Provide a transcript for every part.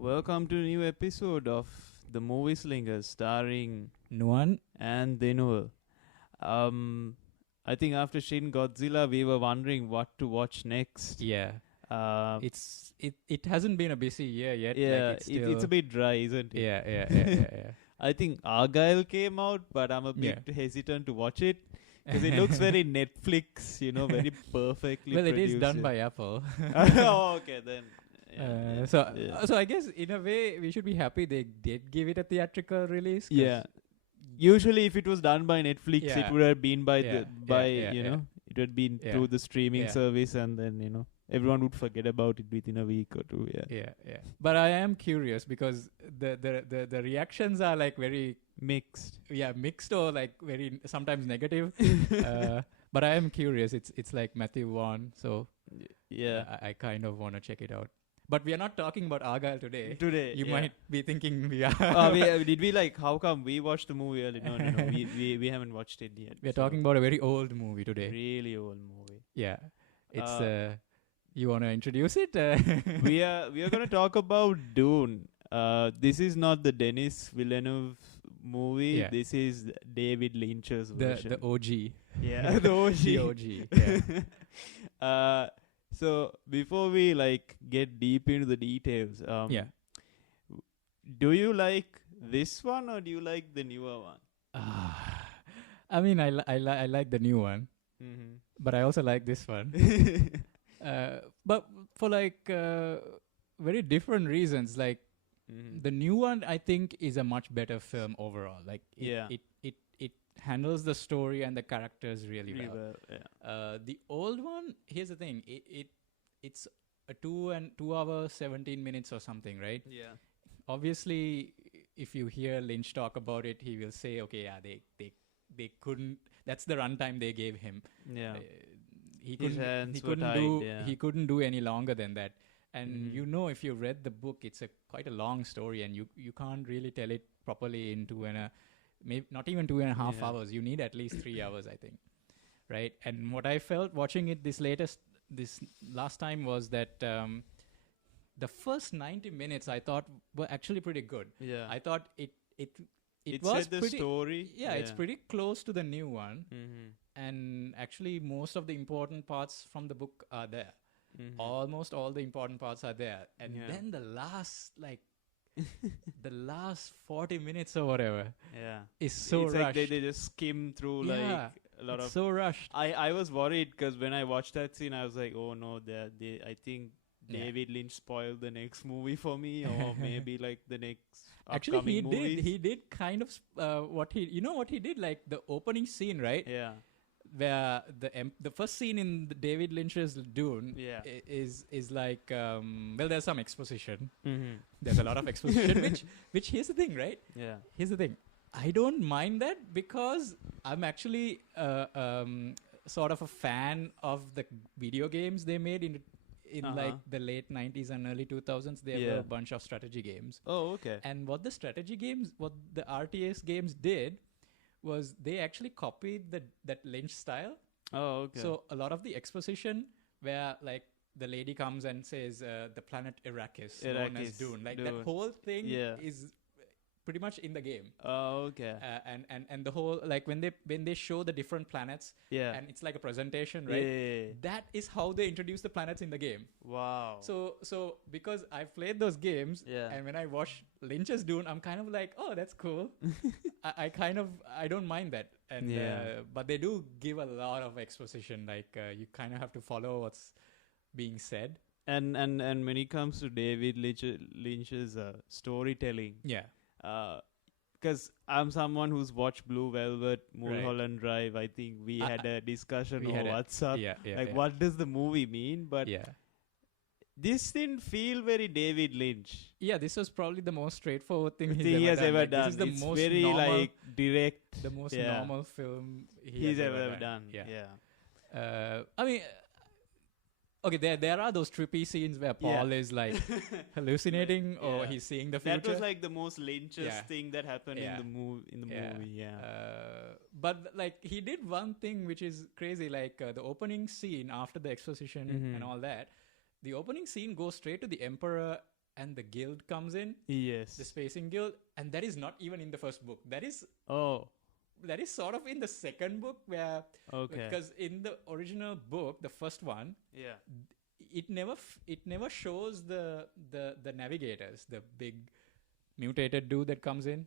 Welcome to a new episode of the Movieslingers starring Nuan? and Dinul. I think after Shin Godzilla, we were wondering what to watch next. Yeah. Uh, It hasn't been a busy year yet. yeah, Like it's a bit dry, isn't it? Yeah. I think Argyle came out, but I'm a bit hesitant to watch it because it looks very Netflix, very perfectly Well, it produced. is done by Apple. Oh, okay, then. So I guess in a way we should be happy they did give it a theatrical release. Yeah. Usually, if it was done by Netflix, it Yeah. would have been by Yeah. it would have been Yeah. through the streaming Yeah. service, and then everyone would forget about it within a week or two. Yeah. Yeah. But I am curious because the reactions are like very Mixed. mixed or like very sometimes negative. But I am curious. It's like Matthew Vaughn, so Yeah. I kind of want to check it out. But we are not talking about Argyle today. Today, You yeah. might be thinking we are. Did we how come we watched the movie early? No. We haven't watched it yet. We are so talking about a very old movie today. really old movie. Yeah. It's you want to introduce it? we are going to talk about Dune. This is not the Denis Villeneuve movie. Yeah. This is David Lynch's version. the OG. Yeah, the OG. The OG. Yeah. So before we get deep into the details, Yeah. do you like this one or do you like the newer one? I mean, I like the new one, Mm-hmm. but I also like this one. But for very different reasons. Like Mm-hmm. the new one, I think, is a much better film overall. Like it handles the story and the characters really well. Yeah. The old one, here's the thing. It's a 2 hour 17 minutes or something, right? Yeah. Obviously, if you hear Lynch talk about it, he will say, okay, yeah, they couldn't. That's the runtime they gave him. Yeah. He His couldn't. hands He were couldn't tied, do. yeah. He couldn't do any longer than that. And Mhm. if you read the book, it's quite a long story, and you can't really tell it properly in maybe not even 2.5 Yeah. hours. You need at least 3 hours, I think. Right. And what I felt watching it this last time was that the first 90 minutes I thought were actually pretty good. Yeah. I thought it it was said the pretty. story. Yeah, it's pretty close to the new one, Mm-hmm. and actually most of the important parts from the book are there. Mm-hmm. Almost all the important parts are there, and Yeah. then the last the last 40 minutes or whatever Yeah. is so it's rushed. like they just skim through Yeah, a lot it's of. so rushed. I was worried because when I watched that scene, I was like, oh no, I think Yeah. David Lynch spoiled the next movie for me, or maybe the next Actually, upcoming movies. he did kind of what he did, like the opening scene, right? Yeah. Where the first scene in the David Lynch's Dune Yeah. is like there's some exposition. Mm-hmm. There's a lot of exposition, which here's the thing, right? Yeah. Here's the thing. I don't mind that because I'm actually sort of a fan of the video games they made in Uh-huh. the late 90s and early 2000s. There were Yeah. a bunch of strategy games. Oh, okay. And what the RTS games did was they actually copied that Lynch style. Oh, okay. So a lot of the exposition where the lady comes and says the planet Arrakis, known as Arrakis, Dune. That Dune. whole thing Yeah. is pretty much in the game. Oh, okay. And the whole when they show the different planets Yeah. and it's like a presentation, right? Yeah. That is how they introduce the planets in the game. Wow. So because I've played those games, Yeah. and when I watch Lynch's Dune, I'm kind of like, oh, that's cool. I don't mind that. And Yeah. but they do give a lot of exposition. You kind of have to follow what's being said. And when it comes to David Lynch's storytelling, Yeah. because I'm someone who's watched Blue Velvet, Mulholland Right. Drive. I think we had a discussion we over had a- WhatsApp. Yeah. What does the movie mean? But Yeah. this didn't feel very David Lynch. Yeah, this was probably the most straightforward thing He has ever Like, done. This is the It's most very normal, direct. the most yeah. normal film He's has ever done. Yeah. Yeah. I mean, okay, there are those trippy scenes where Paul is hallucinating or Yeah. he's seeing the future. That was the most Lynch's Yeah. thing that happened Yeah. in the movie. Yeah. But he did one thing which is crazy, the opening scene after the exposition Mhm. and all that. The opening scene goes straight to the Emperor and the guild comes in, Yes. the spacing guild, and that is not even in the first book. That is sort of in the second book, where because in the original book, the first one, it never shows the navigators, the big mutated dude that comes in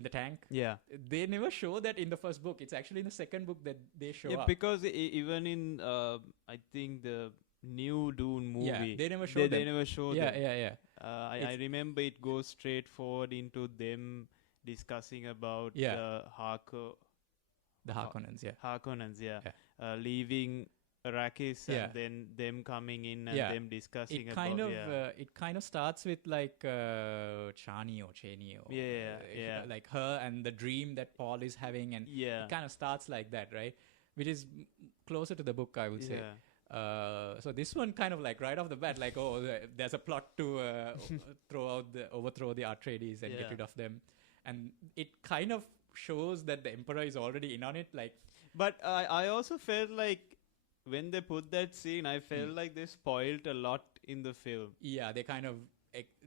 the tank. Yeah. They never show that in the first book. It's actually in the second book that they show up. Because even in I think the new Dune movie, they never show them. They never show them. Yeah. I remember it goes straight forward into them discussing about the Harkonnens, leaving Arrakis and then them coming in and them discussing it kind of starts with like Chani or Cheney or like her and the dream that Paul is having, and it kind of starts like that, right? Which is closer to the book, I would say. So this one kind of like right off the bat, like, there's a plot to overthrow the Atreides and get rid of them, and it kind of shows that the Emperor is already in on it. Like, but I also felt like when they put that scene, I felt like they spoiled a lot in the film. Yeah, they kind of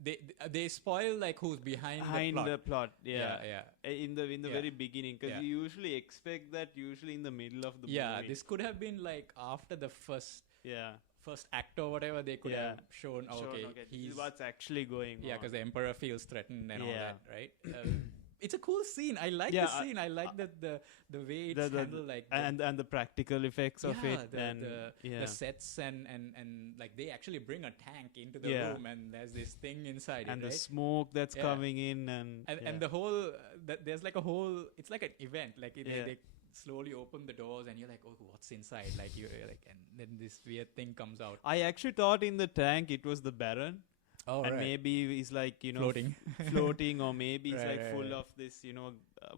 they spoil like who's behind the plot. Yeah. In the very beginning, because you usually expect that in the middle of the movie. Yeah, this could have been like after the first act or whatever. They could have shown, he's what's actually going on. Yeah, because the Emperor feels threatened and all that, right? It's a cool scene. I like the scene. I like that the way it's handled, like and the practical effects of it, and the sets and like they actually bring a tank into the room, and there's this thing inside and it, the smoke that's coming in, and the whole there's like a whole. It's like an event. Like they slowly open the doors, and you're like, oh, what's inside? Like you're like, and then this weird thing comes out. I actually thought in the tank it was the Baron. Oh, and maybe he's like, floating, or maybe he's full of this,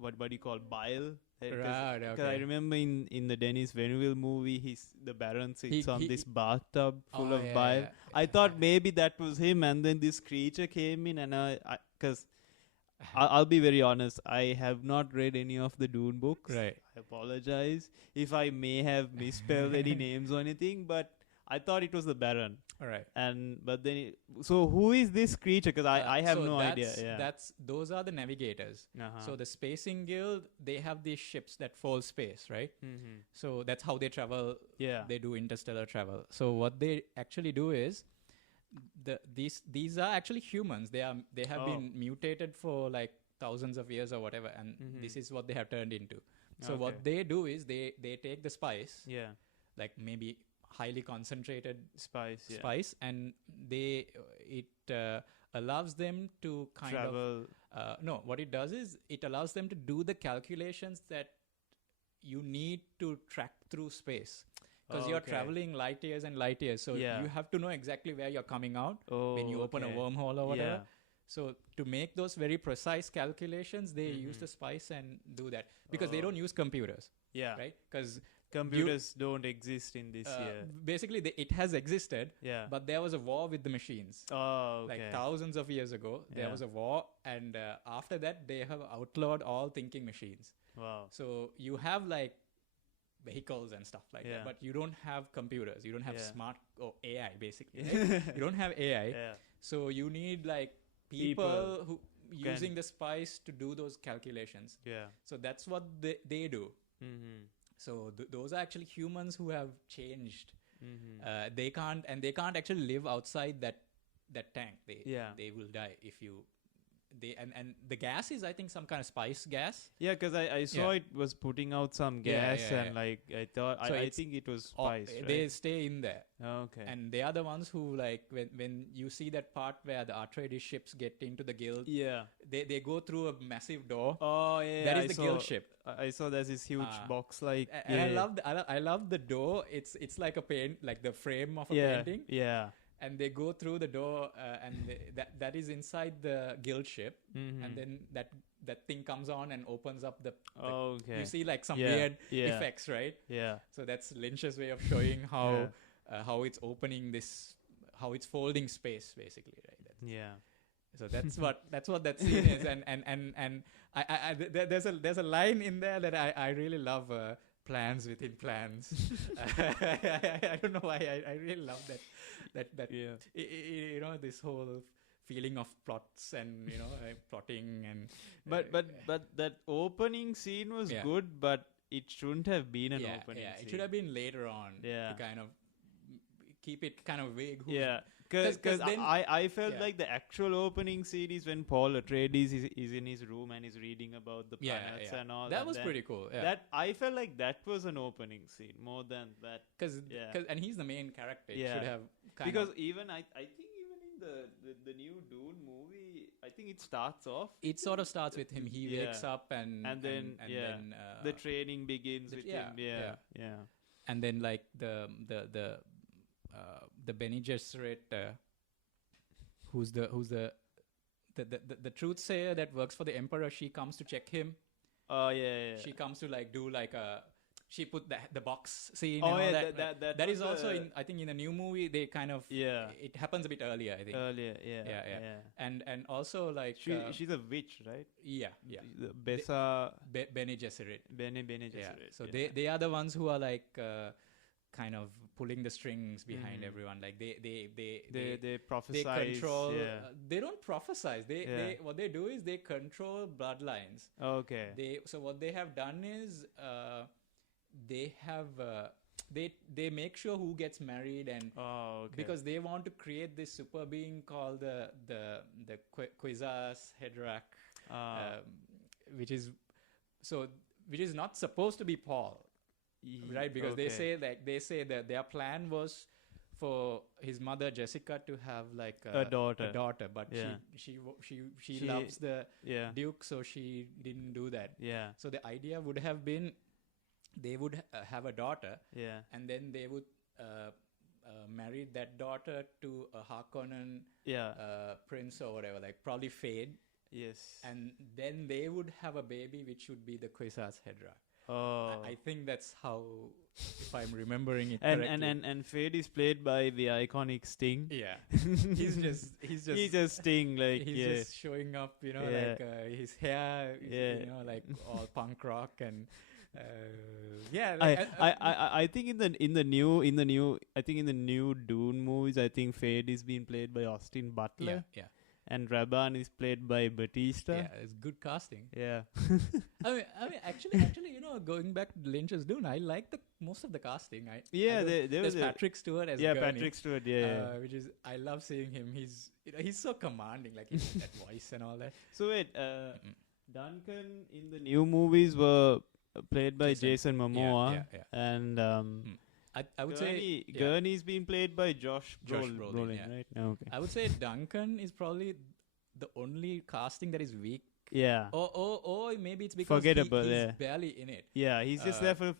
what do you call bile? Because I remember in the Denis Villeneuve movie, the Baron sits on this bathtub full of bile. I thought maybe that was him, and then this creature came in, and because I'll be very honest, I have not read any of the Dune books. Right. I apologize if I may have misspelled any names or anything, but I thought it was the Baron. All right. But then, so who is this creature? Because I have no idea. Yeah. Those are the navigators. So the Spacing Guild, they have these ships that fall space, right? Mm-hmm. So that's how they travel. Yeah. They do interstellar travel. So what they actually do is, these are actually humans. They have been mutated for like thousands of years or whatever, and this is what they have turned into. So what they do is they take the spice. Yeah. Like maybe highly concentrated spice, and it allows them to travel. What it does is it allows them to do the calculations that you need to track through space, because you're traveling light years and light years, so you have to know exactly where you're coming out when you open a wormhole or whatever. So to make those very precise calculations, they use the spice and do that, because they don't use computers. Right? Because computers don't exist in this year. Basically, it has existed, but there was a war with the machines. Like thousands of years ago, there was a war, and after that, they have outlawed all thinking machines. Wow. So you have like vehicles and stuff like that, but you don't have computers. You don't have smart or AI, basically. Right? You don't have AI. So you need like people who using the spice to do those calculations. So that's what they do. Mm-hmm. So those are actually humans who have changed. They can't actually live outside that tank. They will die if you. And the gas is, I think, some kind of spice gas. Yeah, because I saw it was putting out some gas, and like I thought, so I think it was spice. Right? They stay in there. Okay. And they are the ones who, like, when you see that part where the Atreides ships get into the guild, they go through a massive door. Oh yeah, that is the guild ship. I saw there's this huge box, like, and I love the door. It's like a paint, like the frame of a painting. Yeah. And they go through the door, and that is inside the guild ship, and then that thing comes on and opens up the you see like some weird effects, right? Yeah. So that's Lynch's way of showing how it's opening this, how it's folding space, basically, right? So that's what that scene is, and I there's a line in there that I really love. Plans within plans. I don't know why I really love that this whole feeling of plots and plotting and. But that opening scene was good, but it shouldn't have been an opening scene. It should have been later on. Yeah. To kind of keep it kind of vague. Because I felt like the actual opening scene is when Paul Atreides is in his room and is reading about the planets and all that. That was pretty cool. Yeah. That I felt like that was an opening scene more than that. And he's the main character. It should have even I think even in the new Dune movie, I think it starts off. It sort of starts with him. He wakes up and then the training begins with him. Yeah. And then like the Bene Gesserit, who's the truth sayer that works for the Emperor. She comes to check him. Oh yeah. She comes to like do like a. She put the box scene. Oh and yeah, all that is also in. I think in the new movie they kind of. Yeah. It happens a bit earlier. I think. Earlier, yeah. And also like. She's a witch, right? Yeah. Bessa. Bene Gesserit. Bene Gesserit. Yeah. So they are the ones who are like. Kind of pulling the strings behind everyone, like they prophesize. They control. They don't prophesize. They what they do is they control bloodlines. Okay. So what they have done is they have they make sure who gets married and because they want to create this super being called the Quasars Hedrak, which is not supposed to be Paul. Right, because they say that their plan was for his mother Jessica to have like a daughter, but she loves the Duke, so she didn't do that. Yeah. So the idea would have been they would have a daughter. Yeah. And then they would marry that daughter to a Harkonnen prince or whatever, like probably Fade. Yes. And then they would have a baby, which would be the Quasars Hedra. Oh. I think that's how, if I'm remembering it correctly. And Fade is played by the iconic Sting. Yeah. He's just Sting, like he's just showing up, like his hair is, like all punk rock and I think in the new Dune movies, I think Fade is being played by Austin Butler. Yeah. And Raban is played by Batista. Yeah, it's good casting. Yeah. I mean, actually, going back to Lynch's Dune, I like most of the casting. There's Patrick Stewart as Gurney. Patrick Stewart. Yeah. Which is, I love seeing him. He's so commanding, like that voice and all that. So wait, Duncan in the new movies were played by Jason Momoa, and I would say Gurney's been played by Josh Brolin, right? Okay. I would say Duncan is probably the only casting that is weak. Yeah. Or maybe it's because forgettable. He's barely in it. Yeah, he's just there for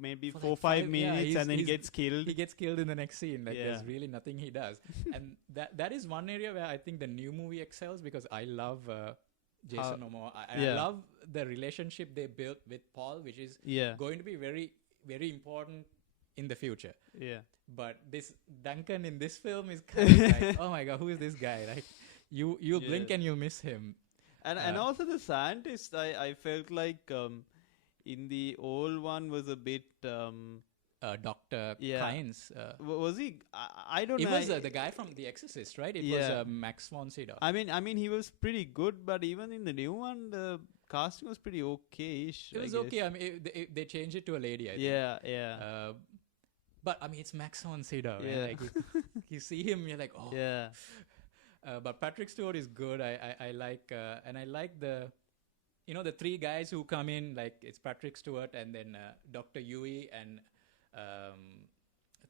maybe 4-5 minutes and then he gets killed. He gets killed in the next scene. Like there's really nothing he does. And that is one area where I think the new movie excels because I love Jason Momoa. I love the relationship they built with Paul, which is going to be very, very important in the future. Yeah. But this Duncan in this film is kind of like, oh my god, who is this guy? Like you'll blink and you'll miss him. And also the scientist, I felt like in the old one was a bit Dr. Kynes. Was he? I don't know. It was the guy from The Exorcist, right? It was Max von Sydow. I mean, he was pretty good, but even in the new one, the casting was pretty okay-ish. It was okay. I mean, they changed it to a lady, I think. Yeah. But I mean, it's Max von Sydow. Yeah. Right? Like you see him, you're like, oh. Yeah. But Patrick Stewart is good. I like, and I like the three guys who come in. Like it's Patrick Stewart and then Dr. Yui and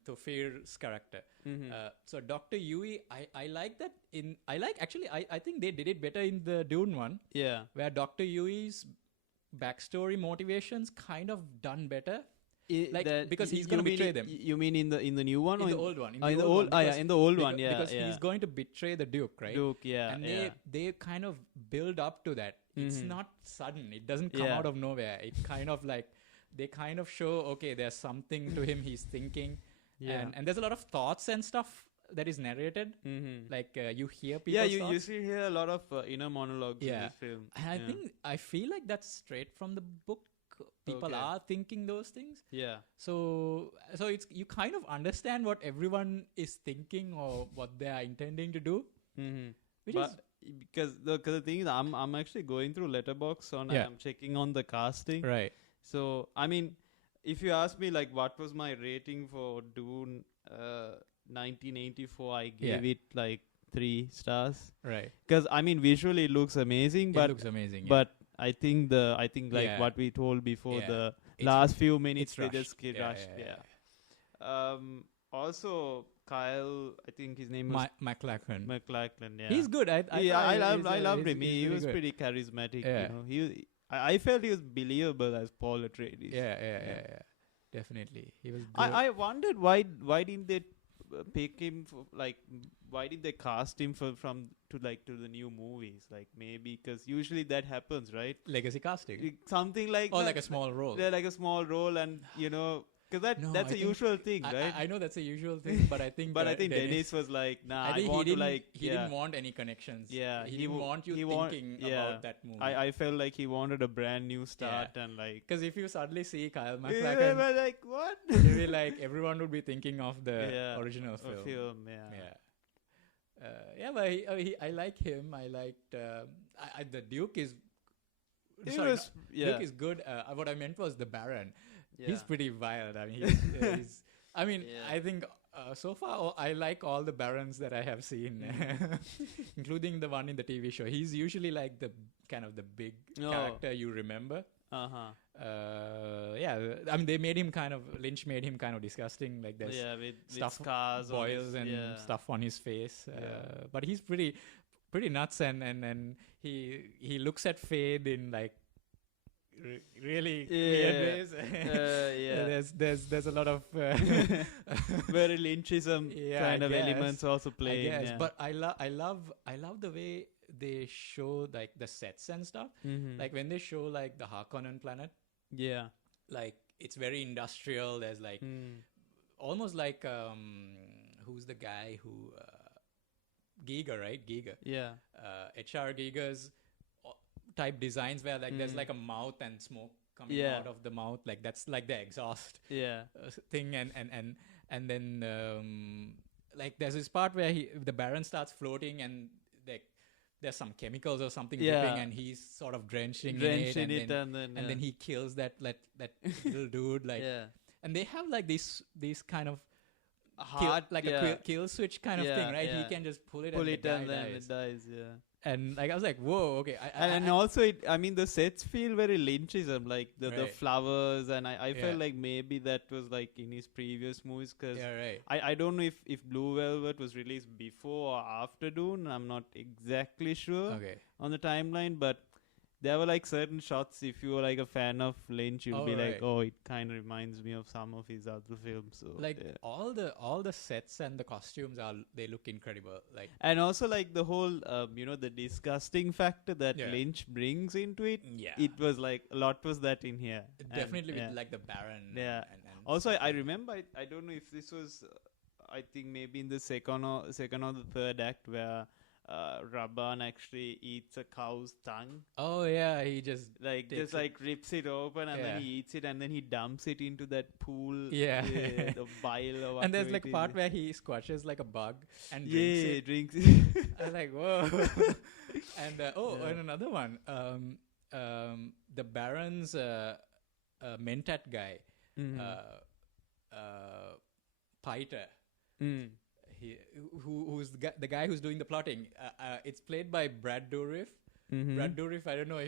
Thofir's character. Mm-hmm. So Dr. Yui, I like that. I think they did it better in the Dune one. Yeah. Where Dr. Yui's backstory motivations kind of done better. Because he's going to betray them. You mean in the new one? In the old one. In the old one, yeah. Because he's going to betray the Duke, right? And they kind of build up to that. Mm-hmm. It's not sudden. It doesn't come out of nowhere. It kind of like, they kind of show, okay, there's something to him he's thinking. Yeah. And there's a lot of thoughts and stuff that is narrated. Mm-hmm. Like you hear people's thoughts. You hear a lot of inner monologues in this film. And I feel like that's straight from the book. People are thinking those things. Yeah. So it's you kind of understand what everyone is thinking or what they are intending to do. Mm-hmm. Because the thing is, I'm actually going through Letterboxd and I'm checking on the casting. Right. So I mean, if you ask me like what was my rating for Dune 1984, I gave it like 3 stars. Right. Because I mean, visually it looks amazing. But it looks amazing. But I think like what we told before, the last few minutes they just get rushed. Also, Kyle, I think his name was MacLachlan. MacLachlan, yeah. He's good. I loved him. He was really pretty charismatic. Yeah. You know, I felt he was believable as Paul Atreides. Yeah. Definitely, he was. I wondered why didn't they pick him for, like, why did they cast him to the new movies? Like, maybe because usually that happens, right? Legacy casting, something like or like a small role. Yeah, like a small role, and you know. Because that's a usual thing, right? I know that's a usual thing, but I think Dennis was like, nah, he didn't want any connections. Yeah, he didn't want you thinking about that movie. I felt like he wanted a brand new start and like. Because if you suddenly see Kyle MacLachlan, like what? You'll be like, everyone would be thinking of the original film. But I like him. I liked the Duke is. Duke is good. What I meant was the Baron. Yeah. He's pretty wild. I mean, he's I think so far I like all the Barons that I have seen, including the one in the TV show. He's usually like the kind of the big character you remember. I mean, Lynch made him kind of disgusting. Like there's with stuff, scars, boils and stuff on his face. But he's pretty nuts, and he looks at Fade in like really weird ways. There's a lot of very Lynchism kind of elements also playing. I guess. But I love the way they show like the sets and stuff. Like when they show like the Harkonnen planet. Yeah. Like it's very industrial. There's like almost like who's the guy who Giger, right? Giger. Yeah. H.R. Giger's type designs where like there's like a mouth and smoke coming out of the mouth, like that's like the exhaust thing, and then like there's this part where the Baron starts floating and like there's some chemicals or something dripping and he's sort of drenching it and then he kills that little dude like and they have like these kind of hard a kill switch kind of thing, right? He can just pull it and then it dies. And like I was like, whoa, okay. And also, the sets feel very Lynchism, like the flowers, and I felt like maybe that was like in his previous movies, because I don't know if Blue Velvet was released before or after Dune. I'm not exactly sure on the timeline, but there were like certain shots. If you were like a fan of Lynch, you'll be like, oh, it kind of reminds me of some of his other films. So like all the sets and the costumes they look incredible. Like, and also like the whole the disgusting factor that Lynch brings into it. Yeah, it was like a lot was that in here. Definitely with like the Baron. Yeah. And also I remember I don't know if this was I think maybe in the second or the third act where Rabban actually eats a cow's tongue. Oh yeah, he just rips it open and then he eats it and then he dumps it into that pool. Yeah, the bile or and there's like a part where he squashes like a bug and drinks it. I was like, whoa. And and another one, the Baron's Mentat guy, Piter. Who's the guy who's doing the plotting? It's played by Brad Dourif. Brad Dourif, I don't know,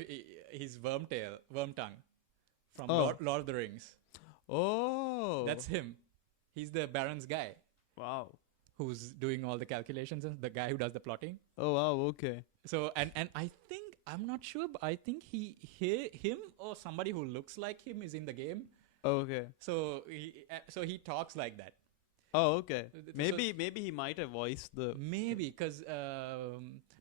he's Worm Tongue from Lord of the Rings. Oh, that's him. He's the Baron's guy. Wow. Who's doing all the calculations and the guy who does the plotting. Oh wow, okay. So and I think I'm not sure, but I think him or somebody who looks like him is in the game. Okay. So he talks like that. Oh, okay. Maybe he might have voiced the... Maybe, because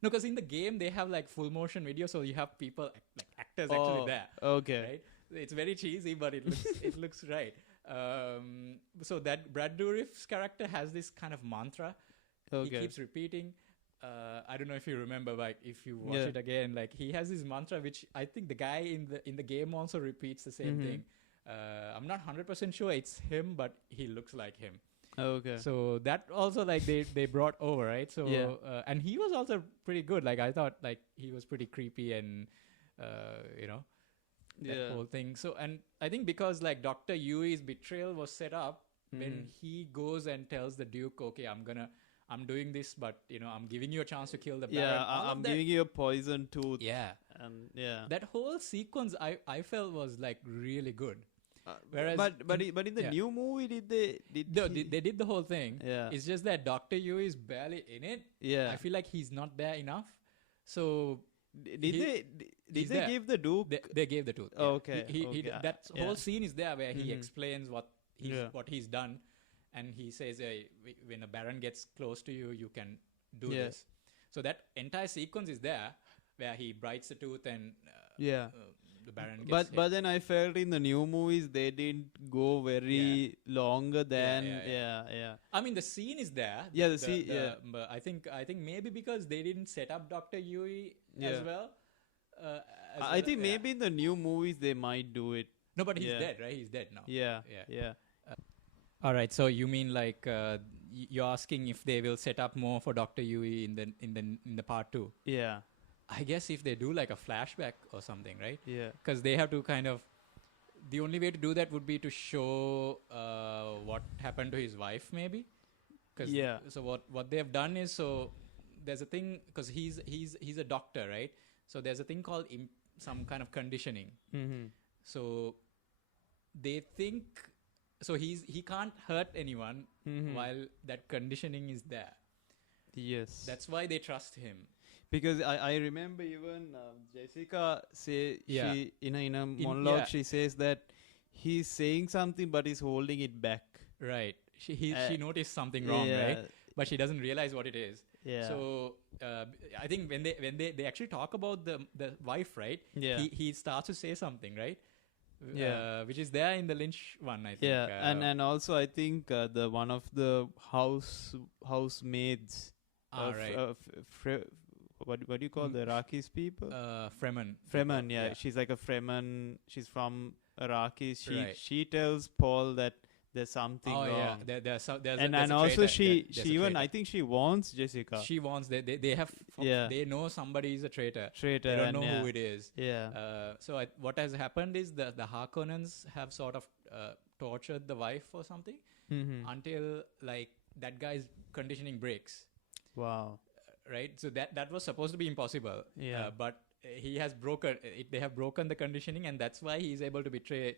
because in the game, they have like full motion video, so you have people, like actors actually there. Okay. Right? It's very cheesy, but it looks right. So that Brad Dourif's character has this kind of mantra. He keeps repeating. I don't know if you remember, like if you watch it again, like he has this mantra, which I think the guy in the game also repeats the same thing. I'm not 100% sure it's him, but he looks like him. Okay. So that also like they brought over, right? So and he was also pretty good. Like I thought like he was pretty creepy and you know, that whole thing. So and I think because like Dr. Yui's betrayal was set up when he goes and tells the Duke, okay, I'm doing this, but you know, I'm giving you a chance to kill the Baron. Yeah, I'm giving you a poison tooth. Yeah. And that whole sequence I felt was like really good. Whereas but in the new movie, they did the whole thing. Yeah. It's just that Dr. Yui is barely in it. Yeah. I feel like he's not there enough. So did they give the Duke? They gave the tooth. Yeah. Okay. That whole scene is there where he explains what he's done, and he says, when a Baron gets close to you, you can do this. So that entire sequence is there where he bites the tooth and the Baron gets but then I felt in the new movies they didn't go very longer than I mean the scene is there. Yeah, the scene. But I think maybe because they didn't set up Dr. Yui as well. I think maybe in the new movies they might do it. No, but he's dead, right? He's dead now. Yeah. All right. So you mean like you're asking if they will set up more for Dr. Yui in the part 2? Yeah. I guess if they do like a flashback or something, right? Yeah. Because they have to kind of... The only way to do that would be to show what happened to his wife, maybe. So what they have done is, so there's a thing, because he's a doctor, right? So there's a thing called some kind of conditioning. Mm-hmm. So they think... So he can't hurt anyone while that conditioning is there. Yes. That's why they trust him. Because I remember even Jessica say she in a monologue she says that he's saying something but he's holding it back. Right. She noticed something wrong, right? But she doesn't realize what it is. Yeah. So I think when they actually talk about the wife, right? Yeah. He starts to say something, right? Yeah. Which is there in the Lynch one, I think. Yeah. And also I think the one of the housemaids. What do you call the Iraqis people? Fremen. Yeah. She's like a Fremen. She's from Iraqis. She tells Paul that there's something wrong. Yeah. There's and also she even I think she warns Jessica. She warns they know somebody is a traitor. They don't know who it is. Yeah. So what has happened is the Harkonnens have sort of tortured the wife or something until like that guy's conditioning breaks. Wow. Right, so that was supposed to be impossible. Yeah, but he has broken. They have broken the conditioning, and that's why he is able to betray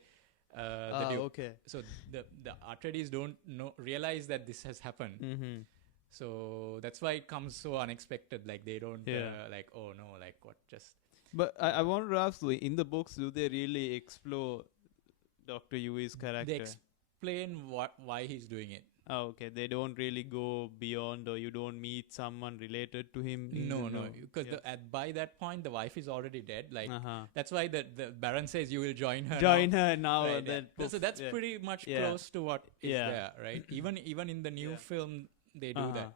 the Duke. Okay. So the Atreides don't realize that this has happened. Mm-hmm. So that's why it comes so unexpected. Like they don't like, oh no, like what just. But I want to ask, in the books, do they really explore Dr. Yui's character? They explain why he's doing it. Oh, okay. They don't really go beyond, or you don't meet someone related to him. No, because by that point the wife is already dead. Like that's why the Baron says you will join her. Her now. Right, so that's pretty much close to what is there, right? Even in the new film they do that.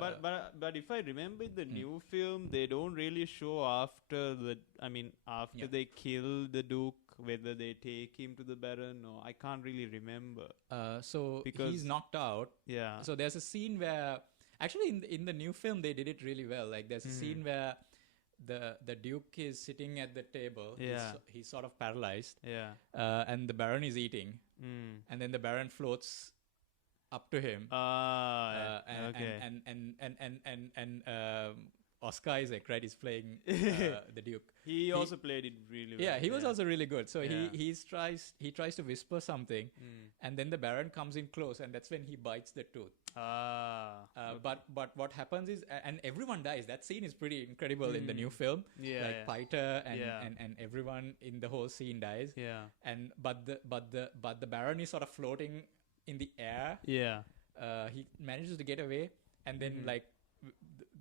But if I remember the new film, they don't really show after they kill the Duke, whether they take him to the Baron or I can't really remember. Because he's knocked out. Yeah. So there's a scene where actually in the new film they did it really well. Like there's a scene where the Duke is sitting at the table. Yeah. He's sort of paralyzed. Yeah. And the Baron is eating. And then the Baron floats up to him. And Oscar Isaac, right, is playing the Duke. He also played it really well. Yeah, he was also really good. So he tries to whisper something, and then the Baron comes in close, and that's when he bites the tooth. But what happens is, and everyone dies. That scene is pretty incredible in the new film. Yeah, like Piter and everyone in the whole scene dies. Yeah. And but the Baron is sort of floating in the air. Yeah. He manages to get away, and then like.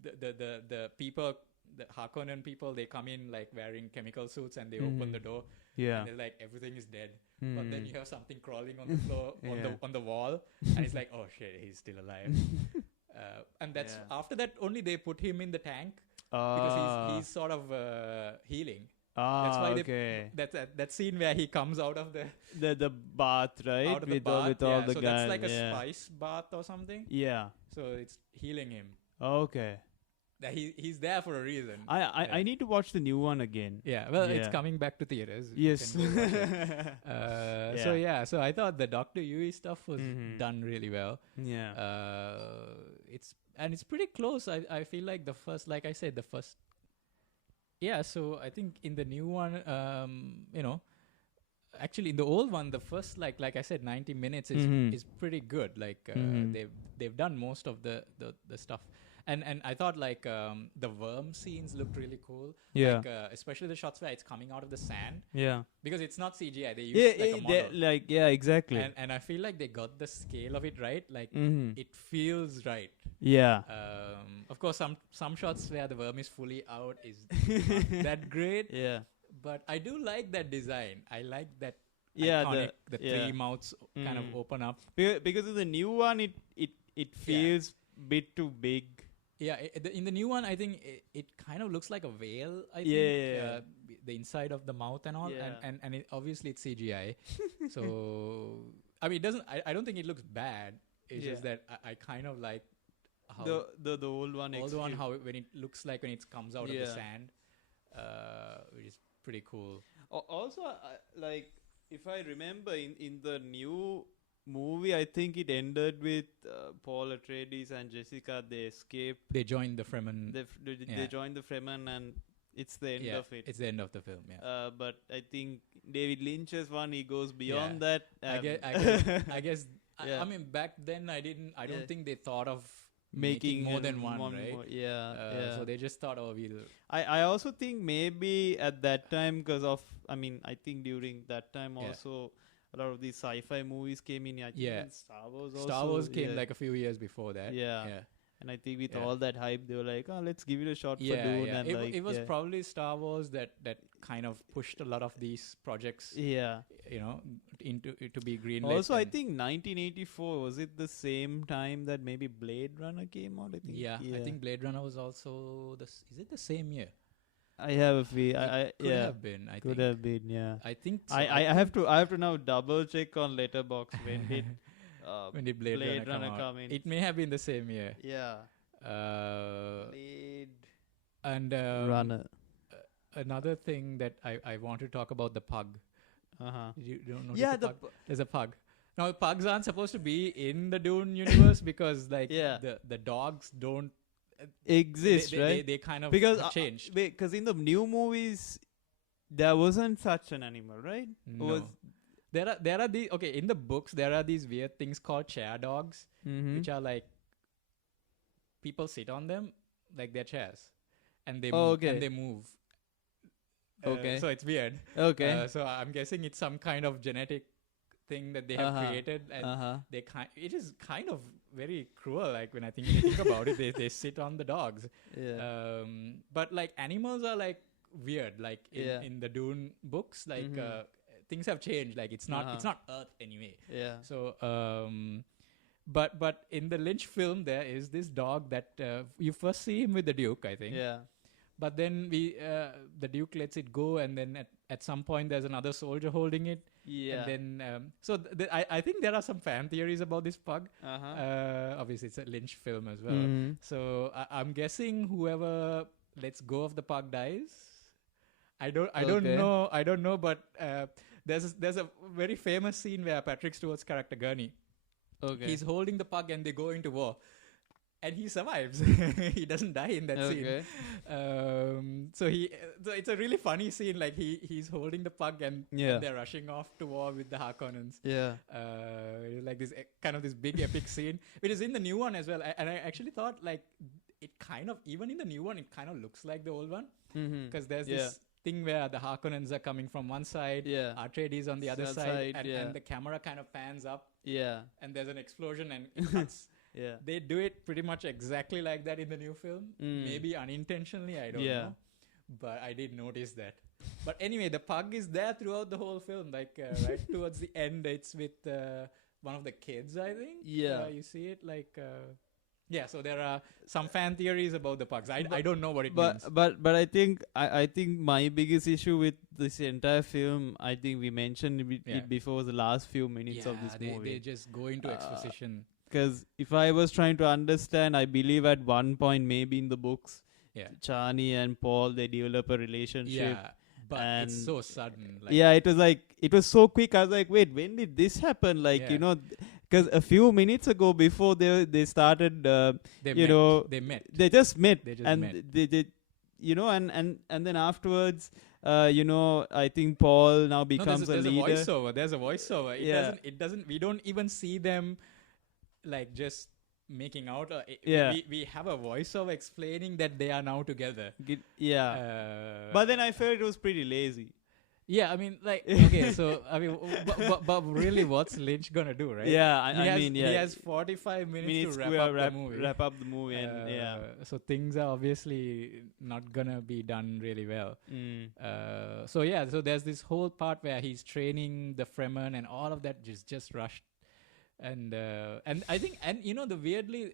The people, the Harkonnen people, they come in like wearing chemical suits and they open the door. Yeah. And they're like, everything is dead. But then you have something crawling on the floor, on the wall, and it's like, oh shit, he's still alive. And after that only they put him in the tank because he's sort of healing. That's why okay. that scene where he comes out of the bath, right? Out of the with bath, with all the so guys. that's like a spice bath or something. Yeah. So it's healing him. Okay. That he's there for a reason. I need to watch the new one again. Yeah, well, it's coming back to theaters. Yes. So I thought the Dr. Yui stuff was done really well. Yeah. It's pretty close. I feel like the first, like I said, the first. Yeah, so I think in the new one, actually in the old one, the first like I said, 90 minutes is pretty good. Like they've done most of the stuff. And I thought like the worm scenes looked really cool. Yeah. Like, especially the shots where it's coming out of the sand. Yeah. Because it's not CGI. They use like a model. Exactly. And I feel like they got the scale of it right. Like it feels right. Yeah. Of course, some shots where the worm is fully out is not that great. Yeah. But I do like that design. I like that. Yeah. Iconic, the three mouths kind of open up. Because of the new one, it feels bit too big. Yeah, in the new one, I think it kind of looks like a whale. I think the inside of the mouth and all, and obviously it's CGI. So I mean, it doesn't. I don't think it looks bad. It's just that I kind of like how the old one. Old one, how when it looks like when it comes out of the sand, which is pretty cool. Also, like if I remember in the new movie, I think it ended with Paul Atreides and Jessica. They escape. They joined the Fremen. They joined the Fremen, and it's the end of it. It's the end of the film. Yeah. But I think David Lynch's one, he goes beyond that. I guess. I mean, back then I don't think they thought of making more than one, right? So they just thought, oh, we'll. I also think maybe at that time, because of, I mean, I think during that time also. A lot of these sci-fi movies came in. I think even Star Wars also. Star Wars came like a few years before that. Yeah. And I think with all that hype, they were like, oh, let's give it a shot for Dune. Yeah. And it was probably Star Wars that kind of pushed a lot of these projects, into to be greenlit. Also, I think 1984, was it the same time that maybe Blade Runner came out? I think. Yeah. I think Blade Runner was also, is it the same year? I have a feel. Could have been. I could think. have been. Yeah. I think. So. I have to now double check on Letterboxd when did Blade Runner come in. It may have been the same year. Yeah. Blade and Runner. Another thing that I want to talk about, the pug. You don't know. Yeah, there's a pug. Now pugs aren't supposed to be in the Dune universe because the dogs don't exist, right? They kind of changed. Because in the new movies, there wasn't such an animal, right? No. There are these, in the books, there are these weird things called chair dogs, which are like, people sit on them, like they're chairs, and they move. Okay. So it's weird. Okay. So I'm guessing it's some kind of genetic thing that they have created, and it is kind of very cruel. Like when I think about it, they sit on the dogs. Yeah. But like animals are like weird. Like in the Dune books, like things have changed. Like it's not Earth anyway. Yeah. So but in the Lynch film, there is this dog that you first see him with the Duke, I think. Yeah. But then the Duke lets it go, and then at some point there's another soldier holding it. Yeah. And then I think there are some fan theories about this pug. Obviously it's a Lynch film as well. So I'm guessing whoever lets go of the pug dies. I don't know, but there's a very famous scene where Patrick Stewart's character Gurney, he's holding the pug and they go into war. And he survives. He doesn't die in that scene. So it's a really funny scene. Like he's holding the pug and they're rushing off to war with the Harkonnens. Yeah. Like this kind of this big epic scene, which is in the new one as well. And I actually thought like it kind of, even in the new one, it kind of looks like the old one, because there's this thing where the Harkonnens are coming from one side, Atreides on the other side, and the camera kind of pans up. Yeah. And there's an explosion and it cuts. Yeah, they do it pretty much exactly like that in the new film. Maybe unintentionally, I don't know. But I did notice that. But anyway, the pug is there throughout the whole film. Like right towards the end, it's with one of the kids, I think. Yeah, you see it like Yeah, so there are some fan theories about the pugs. I don't know what it means. But I think my biggest issue with this entire film, I think we mentioned it before the last few minutes of this movie. They just go into exposition. Because if I was trying to understand, I believe at one point, maybe in the books, Chani and Paul, they develop a relationship. Yeah, but it's so sudden. It was so quick. I was like, wait, when did this happen? Like, because a few minutes ago, before they started, they met. They just met. They then afterwards, I think Paul now becomes a leader. There's a voiceover. It doesn't. We don't even see them like just making out. We have a voiceover explaining that they are now together. But then I felt it was pretty lazy. Yeah, I mean, like, okay, so, I mean, but really, what's Lynch gonna do, right? Yeah, he has 45 minutes to wrap up the movie. So things are obviously not gonna be done really well. So there's this whole part where he's training the Fremen and all of that just rushed. And I think, the weirdly,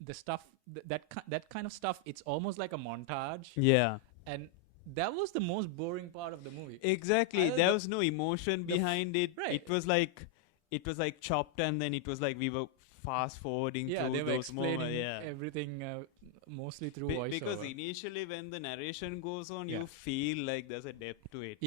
the stuff, that kind of stuff, it's almost like a montage. Yeah. And that was the most boring part of the movie. Exactly. There was no emotion behind it. Right. It was like chopped, and then it was like we were fast forwarding through those moments. Everything mostly through voiceover. Because initially, when the narration goes on, you feel like there's a depth to it.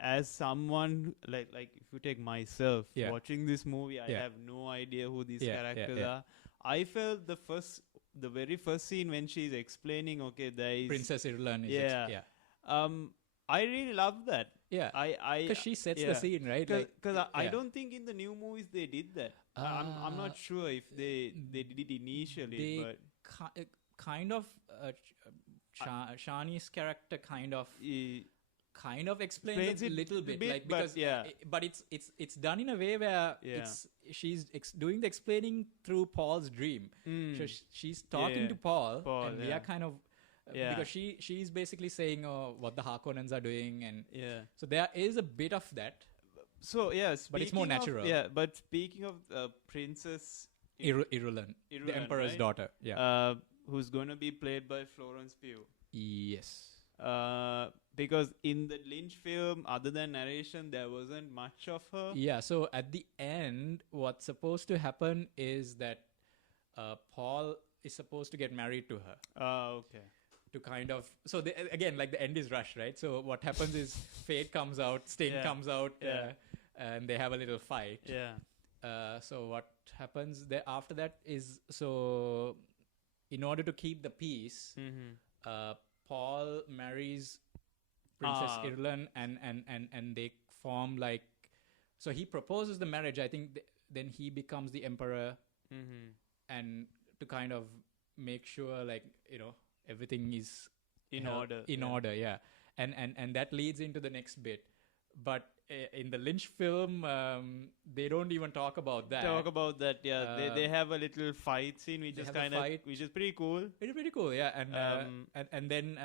As someone like if you take myself watching this movie, I have no idea who these characters are. I felt the very first scene when she's explaining, okay, there is Princess Irulan. I really love that. Yeah, because she sets the scene, right? Because I don't think in the new movies they did that. I'm not sure if they did it initially, but kind of Shani's character kind of explains it a little bit, like, because but it's done in a way where she's doing the explaining through Paul's dream. So she's talking to Paul, and we are kind of because she's basically saying what the Harkonnens are doing, and so there is a bit of that. So but it's more natural. But speaking of Princess Irulan, the Emperor's daughter, who's going to be played by Florence Pugh. Yes. Because in the Lynch film, other than narration, there wasn't much of her. Yeah, so at the end, what's supposed to happen is that Paul is supposed to get married to her. Oh, okay. To kind of... So, again, like, the end is rushed, right? So, what happens is Fate comes out, Sting comes out, and they have a little fight. Yeah. So, what happens after that is... So, in order to keep the peace, Paul marries Princess Irulan, and they form like, so he proposes the marriage. I think then he becomes the emperor, and to kind of make sure, like, everything is in order. And that leads into the next bit. But in the Lynch film, they don't even talk about that. They have a little fight scene, which is pretty cool. It's pretty cool, yeah. And then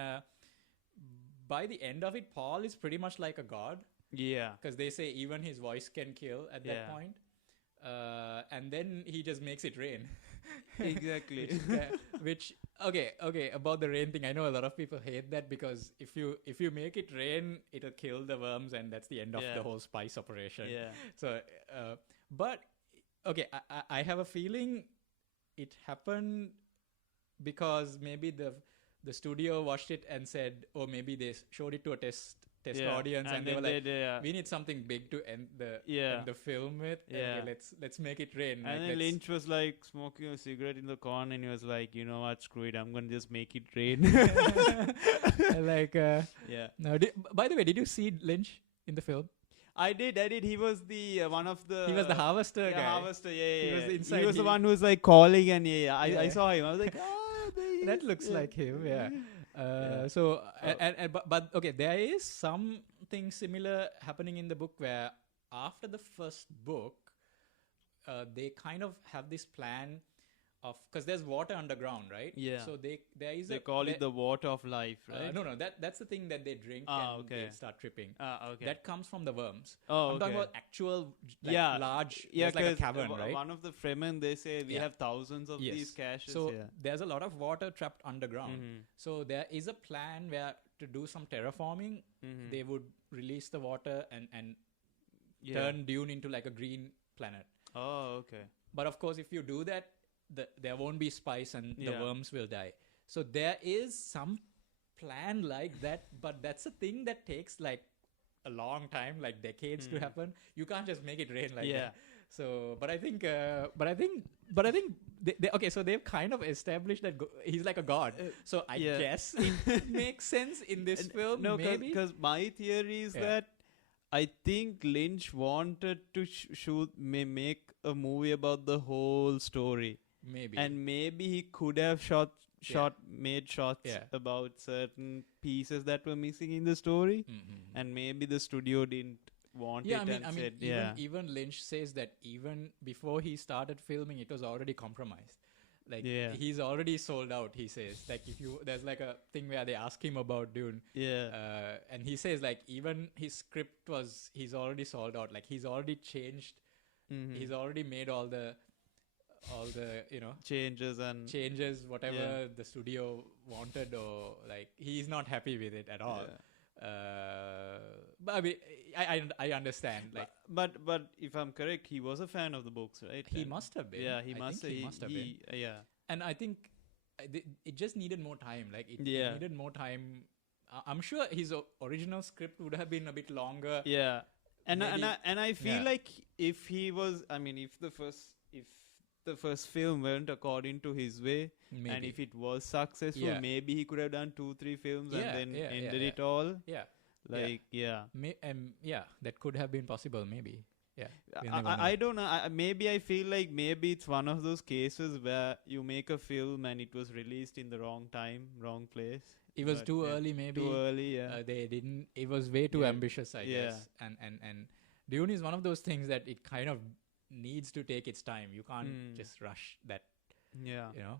by the end of it, Paul is pretty much like a god. Yeah. Because they say even his voice can kill at that point. And then he just makes it rain. Exactly. Which about the rain thing, I know a lot of people hate that, because if you make it rain, it'll kill the worms, and that's the end of the whole spice operation. Yeah. So, but okay, I have a feeling it happened because maybe the studio watched it and said, oh, maybe they showed it to a test audience, and they were like, we need something big to end the film with. Let's make it rain. And then Lynch was like smoking a cigarette in the corner, and he was like, you know what, screw it, I'm gonna just make it rain. No, by the way, did you see Lynch in the film? I did. He was the one of the. He was the harvester guy. Harvester, He was the inside. He was the one who was like calling, and I saw him. I was like, that looks like him. Yeah. So, but okay, there is something similar happening in the book where after the first book, they kind of have this plan because there's water underground, right? Yeah. So they call it the water of life, right? No, that's the thing that they drink and they start tripping. Okay. That comes from the worms. Oh, I'm talking about actual, large. Yeah, like a cavern, right? One of the Fremen, they say we have thousands of these caches. So there's a lot of water trapped underground. So there is a plan where to do some terraforming, they would release the water and turn Dune into like a green planet. Oh, okay. But of course, if you do that, there won't be spice and the worms will die. So there is some plan like that, but that's a thing that takes like a long time, like decades to happen. You can't just make it rain like that. So, but I think okay. So they've kind of established that he's like a god. So I guess it makes sense in this film. No, maybe because my theory is that I think Lynch wanted to make a movie about the whole story. Maybe. And maybe he could have made shots about certain pieces that were missing in the story. And maybe the studio didn't want it. I mean, even Lynch says that even before he started filming, it was already compromised. Like he's already sold out, he says. Like there's like a thing where they ask him about Dune. And he says like even his script he's already sold out. Like he's already changed. He's already made all the changes, whatever the studio wanted, or like he's not happy with it at all. But I mean, I understand. Like, but if I'm correct, he was a fan of the books, right? He must have been. Yeah, he must have been. Yeah, and I think it just needed more time. Like it needed more time. I'm sure his original script would have been a bit longer. Yeah, and I feel like if he was, I mean, if the first film went according to his way, and if it was successful, maybe he could have done 2-3 films and then ended it all. That could have been possible, maybe. I don't know. Maybe I feel like maybe it's one of those cases where you make a film and it was released in the wrong time, wrong place. It was too early, maybe. Too early, they didn't. It was way too ambitious, I guess. And Dune is one of those things that it kind of needs to take its time. You can't just rush that. Yeah. You know,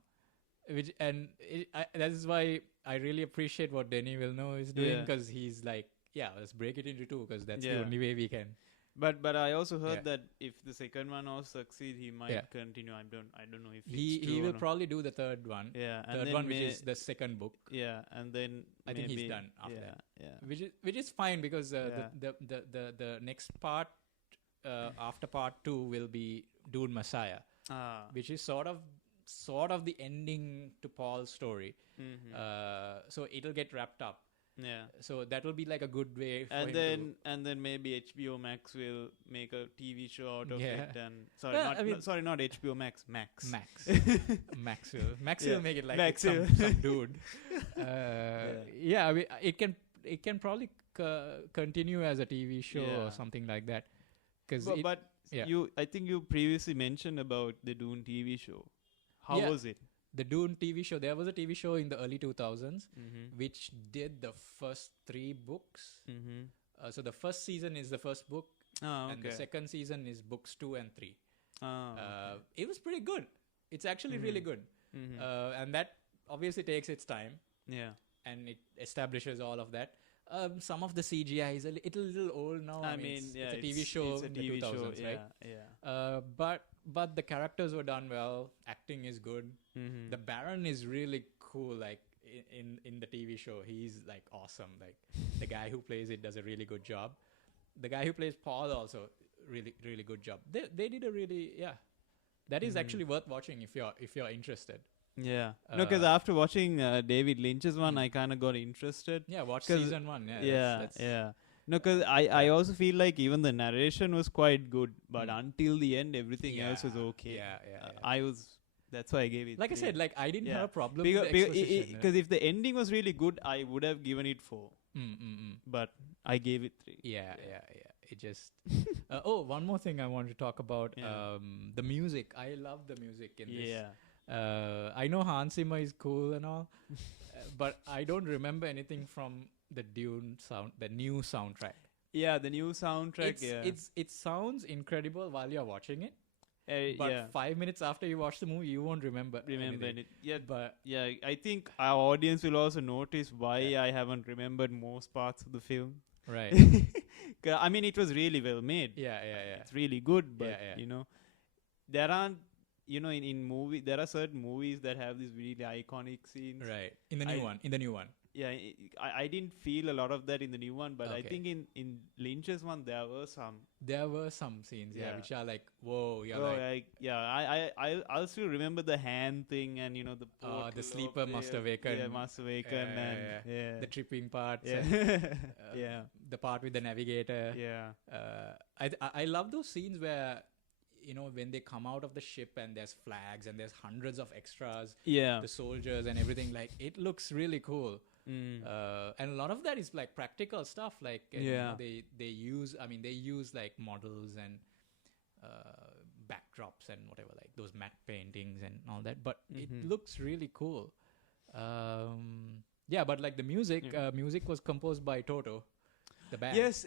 that is why I really appreciate what Denis Villeneuve is doing, because he's like, let's break it into 2, because that's the only way we can. But I also heard that if the second one also succeeds, he might continue. I don't know if he will probably do the third one. Third one, which is the second book. And then I think he's done after that. Yeah. Which is fine, because the next part after part 2 will be Dune Messiah, which is sort of the ending to Paul's story. So it'll get wrapped up. So that will be like a good way for him and then maybe HBO Max will make a TV show out of it. And sorry, not HBO Max. Max will make it like some dude. I mean, it can probably continue as a TV show or something like that. I think you previously mentioned about the Dune TV show. How was it? The Dune TV show. There was a TV show in the early 2000s which did the first 3 books. So the first season is the first book, and the second season is books 2 and 3. It was pretty good. It's actually really good, and that obviously takes its time. And it establishes all of that. Some of the CGI is a little old now. I mean, it's a TV show in the 2000s, right? But the characters were done well. Acting is good. The Baron is really cool. Like in the TV show, he's like awesome. Like the guy who plays it does a really good job. The guy who plays Paul also really, really good job. They did a really That is actually worth watching if you're interested. No, because after watching David Lynch's one, I kind of got interested. Watch season 1. No, because I also feel like even the narration was quite good, but until the end, everything else was okay. That's why I gave it. Like 3. I said, like I didn't have a problem with the exposition. Because if the ending was really good, I would have given it 4. But I gave it 3. It just. One more thing I wanted to talk about. The music. I love the music in this. I know Hans Zimmer is cool and all, but I don't remember anything from the Dune the new soundtrack. The new soundtrack. It sounds incredible while you're watching it. But 5 minutes after you watch the movie, you won't remember anything. It. Yeah, but I think our audience will also notice why I haven't remembered most parts of the film. Right. I mean, it was really well made. Yeah. It's really good, but there aren't. In movie, there are certain movies that have these really iconic scenes. Right. In the new one. Yeah, I didn't feel a lot of that in the new one, but I think in Lynch's one there were some. There were some scenes, which are like, whoa, I'll still remember the hand thing and the sleeper must awaken. Yeah, must awaken and the tripping parts. Yeah, the part with the navigator. Yeah, I love those scenes where. When they come out of the ship and there's flags and there's hundreds of extras, the soldiers and everything, like it looks really cool. And a lot of that is like practical stuff. Like they use like models and backdrops and whatever, like those matte paintings and all that. But it looks really cool. But like the music was composed by Toto, the band. Yes,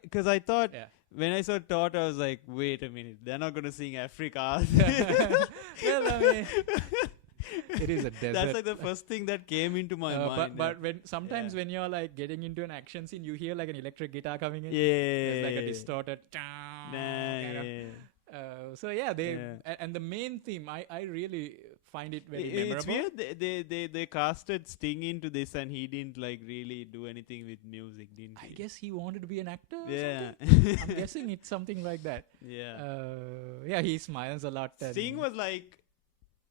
because I thought. Yeah. When I saw Toto, I was like, wait a minute, they're not going to sing Africa. Well, I mean, it is a desert. That's like the first thing that came into my mind. But sometimes when you're like getting into an action scene, you hear like an electric guitar coming in. Yeah. There's like a distorted. And the main theme, I really find it very memorable. It's weird. They casted Sting into this, and he didn't like really do anything with music, didn't he? I guess he wanted to be an actor. Yeah, I'm guessing it's something like that. Yeah. He smiles a lot. Sting was like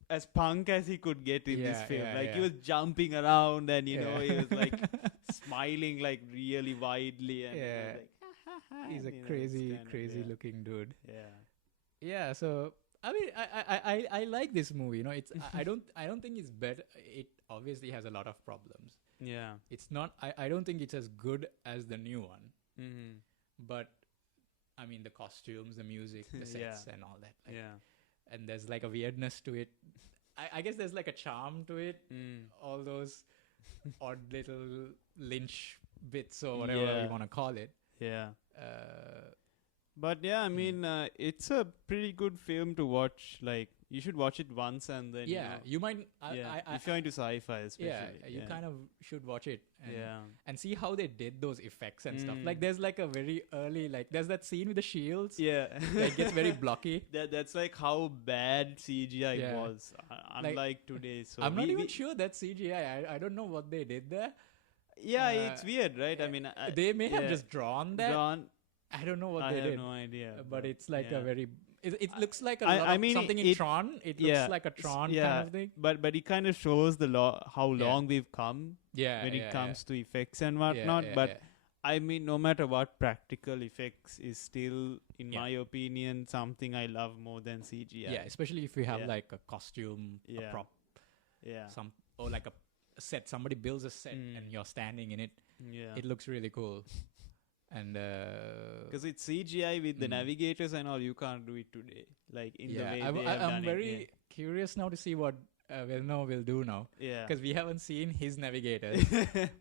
as punk as he could get in this film. He was jumping around, and he was like smiling like really widely, and he's a crazy looking dude. Yeah. So I mean, I like this movie. It's I don't think it's better. It obviously has a lot of problems. Yeah. It's not. I don't think it's as good as the new one. Mm-hmm. But I mean, the costumes, the music, the sets, and all that. And there's like a weirdness to it. I guess there's like a charm to it. All those odd little Lynch bits or whatever you want to call it. Yeah. But I mean, it's a pretty good film to watch. Like, you should watch it once and then. You might. If you're into sci-fi, especially. You kind of should watch it. And see how they did those effects and stuff. Like, there's like a very early, like, there's that scene with the shields. Yeah. It gets very blocky. That's like how bad CGI was, unlike today. So I'm not even sure that's CGI. I don't know what they did there. Yeah, it's weird, right? I mean, they may have just drawn that. I don't know what they did. I have no idea. But it's like a very... It looks like a lot of something in Tron. It looks like a Tron kind of thing. But it kind of shows how long we've come when it comes to effects and whatnot. I mean, no matter what, practical effects is still, in my opinion, something I love more than CGI. Yeah, especially if you have like a costume, a prop, or like a set. Somebody builds a set and you're standing in it. Yeah, it looks really cool. And because it's CGI with the navigators and all, you can't do it today. Like in the way I'm very curious now to see what Villeneuve will do now. Yeah, because we haven't seen his navigators,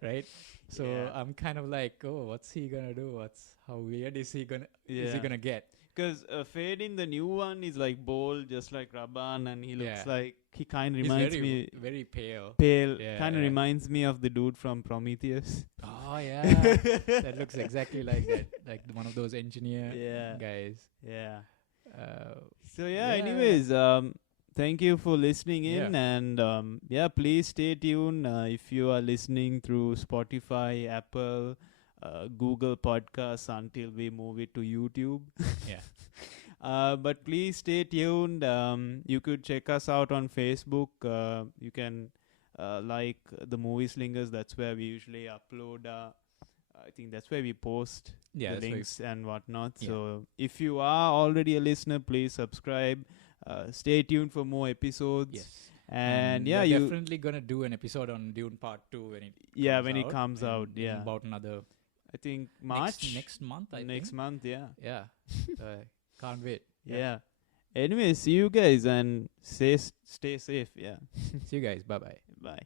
right? So I'm kind of like, oh, what's he gonna do? How weird is he gonna get? Because Fade in the new one is like bold, just like Rabban, and he looks like he kind of reminds me very pale. Kind of reminds me of the dude from Prometheus. Oh yeah, that looks exactly like that, like one of those engineer guys. Yeah. Anyways, thank you for listening in, and please stay tuned if you are listening through Spotify, Apple, Google Podcasts until we move it to YouTube. But please stay tuned. You could check us out on Facebook. You can like the Movieslingers. That's where we usually upload. I think that's where we post the links and whatnot. So if you are already a listener, please subscribe. Stay tuned for more episodes. Yes. And we're definitely gonna do an episode on Dune Part 2 when it comes out. In about another, I think March next month. Next month, yeah. Can't wait. Yeah. Anyway, see you guys and stay safe. Yeah. See you guys. Bye. Bye.